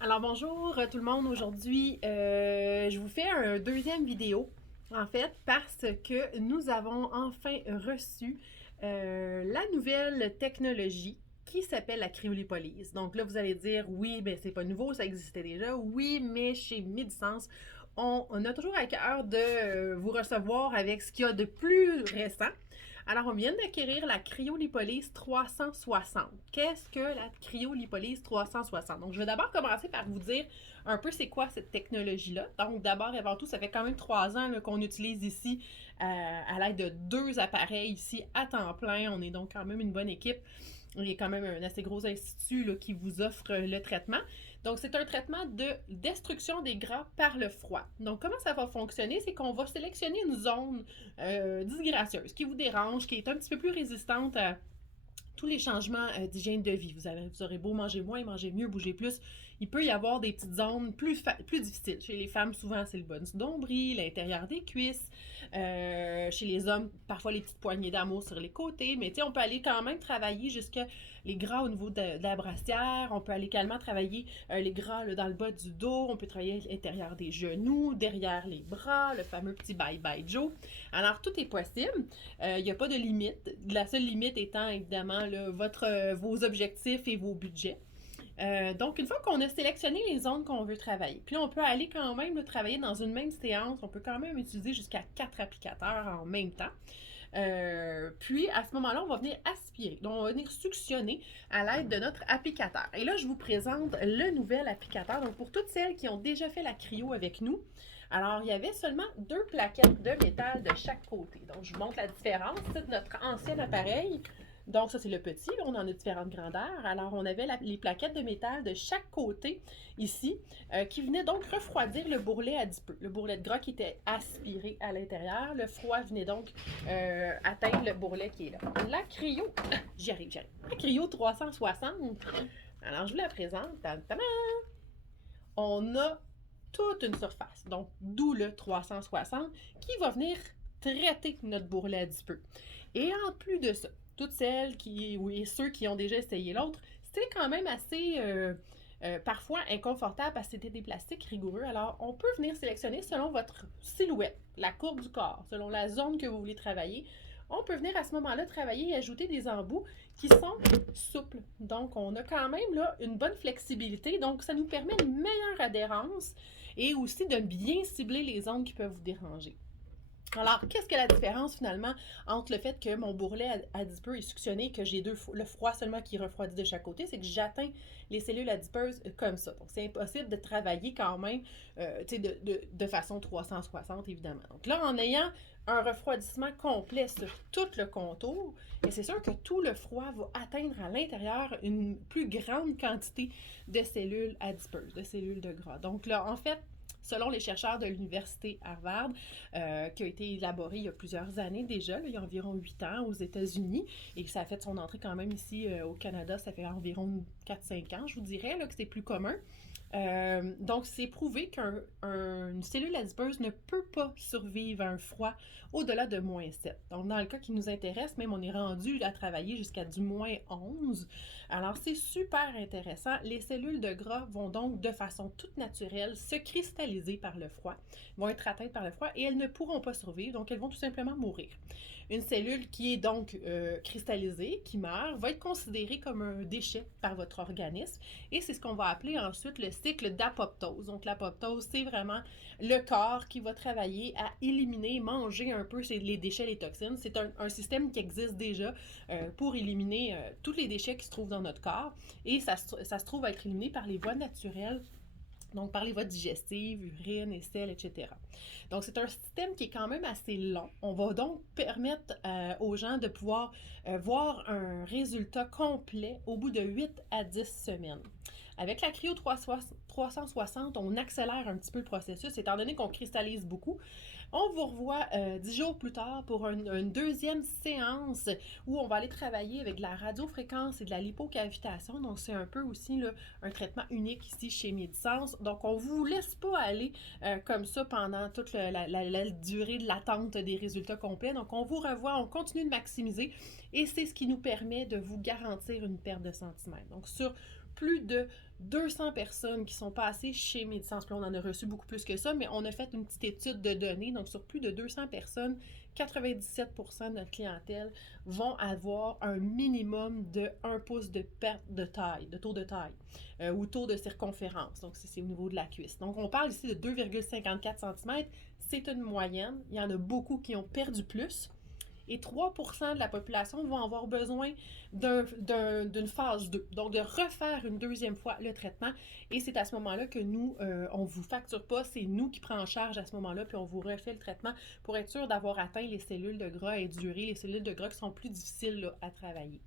Alors bonjour tout le monde, aujourd'hui je vous fais un deuxième vidéo en fait parce que nous avons enfin reçu la nouvelle technologie qui s'appelle la cryolipolyse. Donc là vous allez dire oui, ben c'est pas nouveau, ça existait déjà, oui, mais chez Medisens, on a toujours à cœur de vous recevoir avec ce qu'il y a de plus récent. Alors, on vient d'acquérir la cryolipolyse 360. Qu'est-ce que la cryolipolyse 360? Donc, je vais d'abord commencer par vous dire un peu c'est quoi cette technologie-là. Donc, d'abord et avant tout, ça fait quand même 3 ans qu'on utilise ici à l'aide de 2 appareils ici à temps plein. On est donc quand même une bonne équipe. Il y a quand même un assez gros institut qui vous offre le traitement. Donc, c'est un traitement de destruction des gras par le froid. Donc, comment ça va fonctionner? C'est qu'on va sélectionner une zone disgracieuse qui vous dérange, qui est un petit peu plus résistante à tous les changements d'hygiène de vie. Vous aurez beau manger moins, manger mieux, bouger plus. Il peut y avoir des petites zones plus difficiles. Chez les femmes, souvent, c'est le bas du nombril, l'intérieur des cuisses. Chez les hommes, parfois les petites poignées d'amour sur les côtés. Mais on peut aller quand même travailler jusqu'à les gras au niveau de la brassière. On peut aller également travailler les gras dans le bas du dos. On peut travailler à l'intérieur des genoux, derrière les bras, le fameux petit Bye Bye Joe. Alors, tout est possible. Il n'y a pas de limite. La seule limite étant évidemment là, vos objectifs et vos budgets. Donc, une fois qu'on a sélectionné les zones qu'on veut travailler, puis là, on peut aller quand même travailler dans une même séance. On peut quand même utiliser jusqu'à 4 applicateurs en même temps. Puis, à ce moment-là, on va venir aspirer. Donc, on va venir suctionner à l'aide de notre applicateur. Et là, je vous présente le nouvel applicateur. Donc, pour toutes celles qui ont déjà fait la cryo avec nous, alors, il y avait seulement 2 plaquettes de métal de chaque côté. Donc, je vous montre la différence. C'est notre ancien appareil. Donc, ça, c'est le petit. Là, on en a différentes grandeurs. Alors, on avait les plaquettes de métal de chaque côté, ici, qui venaient donc refroidir le bourrelet adipeux. Le bourrelet de gras qui était aspiré à l'intérieur. Le froid venait donc atteindre le bourrelet qui est là. La cryo, j'y arrive. La cryo 360. Alors, je vous la présente. Tadam! On a toute une surface, donc d'où le 360, qui va venir traiter notre bourrelet adipeux. Et en plus de ça, toutes celles et ceux qui ont déjà essayé l'autre, c'était quand même assez parfois inconfortable parce que c'était des plastiques rigoureux. Alors, on peut venir sélectionner selon votre silhouette, la courbe du corps, selon la zone que vous voulez travailler. On peut venir à ce moment-là travailler et ajouter des embouts qui sont souples. Donc, on a quand même là une bonne flexibilité. Donc, ça nous permet une meilleure adhérence et aussi de bien cibler les zones qui peuvent vous déranger. Alors, qu'est-ce que la différence finalement entre le fait que mon bourrelet adipeux est suctionné et que j'ai le froid seulement qui refroidit de chaque côté, c'est que j'atteins les cellules adipeuses comme ça. Donc, c'est impossible de travailler quand même de façon 360, évidemment. Donc là, en ayant un refroidissement complet sur tout le contour, et c'est sûr que tout le froid va atteindre à l'intérieur une plus grande quantité de cellules adipeuses, de cellules de gras. Donc là, en fait, selon les chercheurs de l'université Harvard, qui a été élaboré il y a plusieurs années déjà, là, il y a environ 8 ans aux États-Unis, et ça a fait son entrée quand même ici au Canada, ça fait environ 4-5 ans, je vous dirais, là, que c'est plus commun. Donc, c'est prouvé qu'une cellule adipeuse ne peut pas survivre à un froid au-delà de -7. Donc, dans le cas qui nous intéresse, même on est rendu à travailler jusqu'à du -11. Alors, c'est super intéressant. Les cellules de gras vont donc, de façon toute naturelle, se cristalliser par le froid, vont être atteintes par le froid et elles ne pourront pas survivre, donc elles vont tout simplement mourir. Une cellule qui est donc cristallisée, qui meurt, va être considérée comme un déchet par votre organisme et c'est ce qu'on va appeler ensuite le cycle d'apoptose. Donc l'apoptose, c'est vraiment le corps qui va travailler à éliminer, manger un peu les déchets, les toxines. C'est un système qui existe déjà pour éliminer tous les déchets qui se trouvent dans notre corps et ça se trouve à être éliminé par les voies naturelles. Donc, par les voies digestives, urine, aisselle, etc. Donc, c'est un système qui est quand même assez long. On va donc permettre aux gens de pouvoir voir un résultat complet au bout de 8 à 10 semaines. Avec la cryo 360, on accélère un petit peu le processus, étant donné qu'on cristallise beaucoup. On vous revoit 10 jours plus tard pour une deuxième séance où on va aller travailler avec de la radiofréquence et de la lipocavitation. Donc, c'est un peu aussi là, un traitement unique ici chez Medisens. Donc, on ne vous laisse pas aller comme ça pendant toute la durée de l'attente des résultats complets. Donc, on vous revoit, on continue de maximiser et c'est ce qui nous permet de vous garantir une perte de centimètres. Donc, sur plus de 200 personnes qui sont passées chez Médecins. Puis on en a reçu beaucoup plus que ça, mais on a fait une petite étude de données. Donc, sur plus de 200 personnes, 97% de notre clientèle vont avoir un minimum de 1 pouce de perte de taille, de taux de taille, ou taux de circonférence. Donc, c'est au niveau de la cuisse. Donc, on parle ici de 2,54 cm. C'est une moyenne. Il y en a beaucoup qui ont perdu plus. Et 3% de la population vont avoir besoin d'une phase 2. Donc, de refaire une deuxième fois le traitement. Et c'est à ce moment-là que nous, on ne vous facture pas. C'est nous qui prenons en charge à ce moment-là, puis on vous refait le traitement pour être sûr d'avoir atteint les cellules de gras indurées, les cellules de gras qui sont plus difficiles là, à travailler.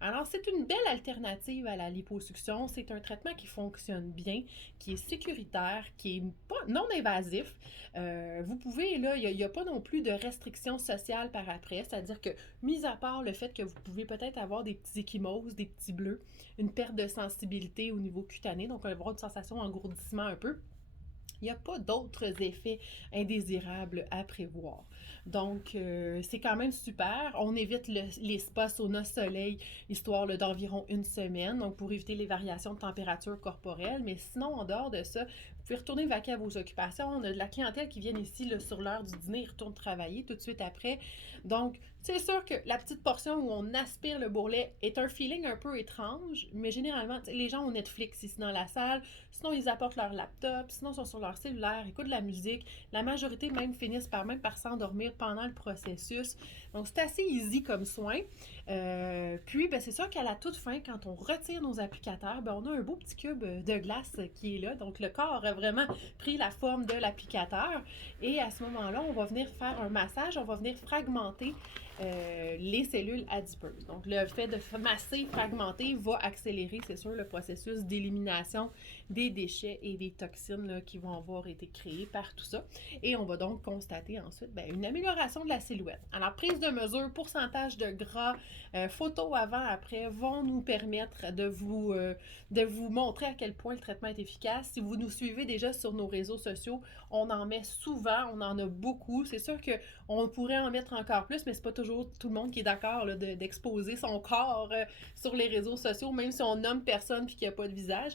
Alors, c'est une belle alternative à la liposuction. C'est un traitement qui fonctionne bien, qui est sécuritaire, qui est pas non invasif. Vous pouvez, là, il n'y a pas non plus de restrictions sociales par après. C'est-à-dire que, mis à part le fait que vous pouvez peut-être avoir des petits ecchymoses, des petits bleus, une perte de sensibilité au niveau cutané, donc on va avoir une sensation d'engourdissement un peu, il n'y a pas d'autres effets indésirables à prévoir. Donc, c'est quand même super. On évite les spas sauna soleil, histoire d'environ une semaine, donc pour éviter les variations de température corporelle. Mais sinon, en dehors de ça, vous pouvez retourner vaquer à vos occupations. On a de la clientèle qui vient ici là, sur l'heure du dîner, ils retournent travailler tout de suite après. Donc, c'est sûr que la petite portion où on aspire le bourrelet est un feeling un peu étrange, mais généralement, les gens ont Netflix ici dans la salle, sinon ils apportent leur laptop, sinon ils sont sur leur cellulaire, écoutent de la musique. La majorité même finissent par s'endormir pendant le processus. Donc, c'est assez easy comme soin. Puis, ben, c'est sûr qu'à la toute fin, quand on retire nos applicateurs, ben, on a un beau petit cube de glace qui est là. Donc, le corps a vraiment pris la forme de l'applicateur. Et à ce moment-là, on va venir faire un massage, on va venir fragmenter les cellules adipeuses. Donc, le fait de masser, fragmenter va accélérer, c'est sûr, le processus d'élimination des déchets et des toxines là, qui vont avoir été créées par tout ça. Et on va donc constater ensuite une amélioration de la silhouette. Alors, prise de mesure, pourcentage de gras, photos avant-après vont nous permettre de vous montrer à quel point le traitement est efficace. Si vous nous suivez déjà sur nos réseaux sociaux, on en met souvent, on en a beaucoup. C'est sûr qu'on pourrait en mettre encore plus, mais c'est pas toujours tout le monde qui est d'accord d'exposer son corps sur les réseaux sociaux, même si on nomme personne et qu'il n'y a pas de visage.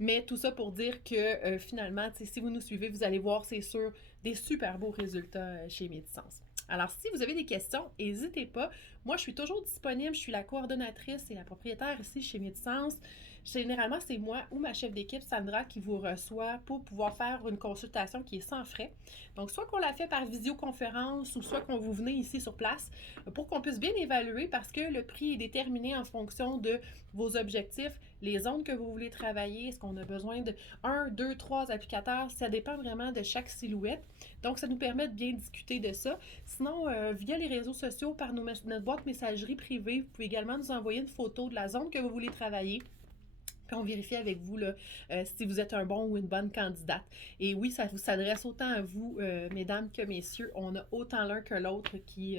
Mais tout ça pour dire que finalement, si vous nous suivez, vous allez voir, c'est sûr, des super beaux résultats chez Médisens. Alors, si vous avez des questions, n'hésitez pas. Moi, je suis toujours disponible. Je suis la coordonnatrice et la propriétaire ici chez Médisens. Généralement, c'est moi ou ma chef d'équipe, Sandra, qui vous reçoit pour pouvoir faire une consultation qui est sans frais. Donc, soit qu'on la fait par visioconférence ou soit qu'on vous venez ici sur place pour qu'on puisse bien évaluer parce que le prix est déterminé en fonction de vos objectifs, les zones que vous voulez travailler. Est-ce qu'on a besoin de 1, 2, 3 applicateurs? Ça dépend vraiment de chaque silhouette. Donc, ça nous permet de bien discuter de ça. Sinon, via les réseaux sociaux, par notre boîte messagerie privée, vous pouvez également nous envoyer une photo de la zone que vous voulez travailler. Puis on vérifie avec vous là, si vous êtes un bon ou une bonne candidate. Et oui, ça vous s'adresse autant à vous, mesdames, que messieurs. On a autant l'un que l'autre qui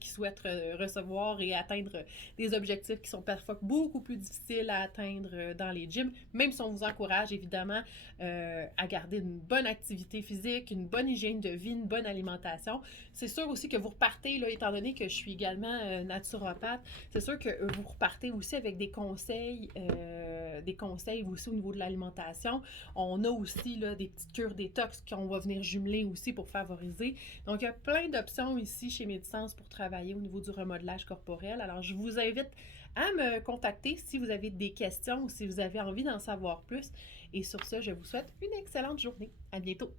souhaitent recevoir et atteindre des objectifs qui sont parfois beaucoup plus difficiles à atteindre dans les gyms, même si on vous encourage évidemment à garder une bonne activité physique, une bonne hygiène de vie, une bonne alimentation. C'est sûr aussi que vous repartez, là, étant donné que je suis également naturopathe, c'est sûr que vous repartez aussi avec des conseils aussi au niveau de l'alimentation. On a aussi là, des petites cures détox qu'on va venir jumeler aussi pour favoriser. Donc, il y a plein d'options ici chez Médisens pour travailler au niveau du remodelage corporel. Alors, je vous invite à me contacter si vous avez des questions ou si vous avez envie d'en savoir plus. Et sur ce, je vous souhaite une excellente journée. À bientôt!